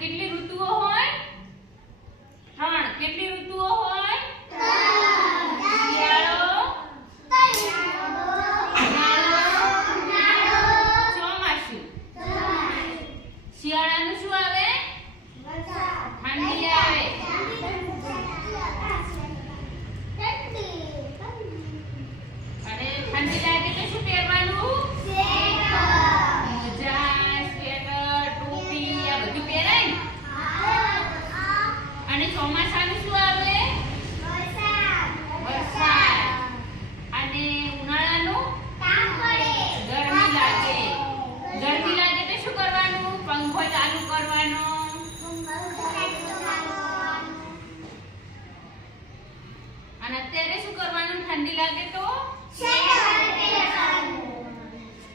કેટલી ઋતુઓ હોય? 3. કેટલી ઋતુઓ હોય? શિયાળો, ઉનાળો, ચોમાસું. શિયાળાનું શું આવે? ઠંડી આવે. અને ઠંડી લાગે તો શું પહેરવાનું? મોજા, સ્વેટર, ટોપી આ બધું પહેરાય ને. અને ચોમાસાનું શું આવે? વરસાદ. અને ઉનાળાનું ગરમી લાગે. ગરમી લાગે તો શું કરવાનું? પંખો ચાલુ કરવાનો. અને અત્યારે શું કરવાનું? ઠંડી લાગે તો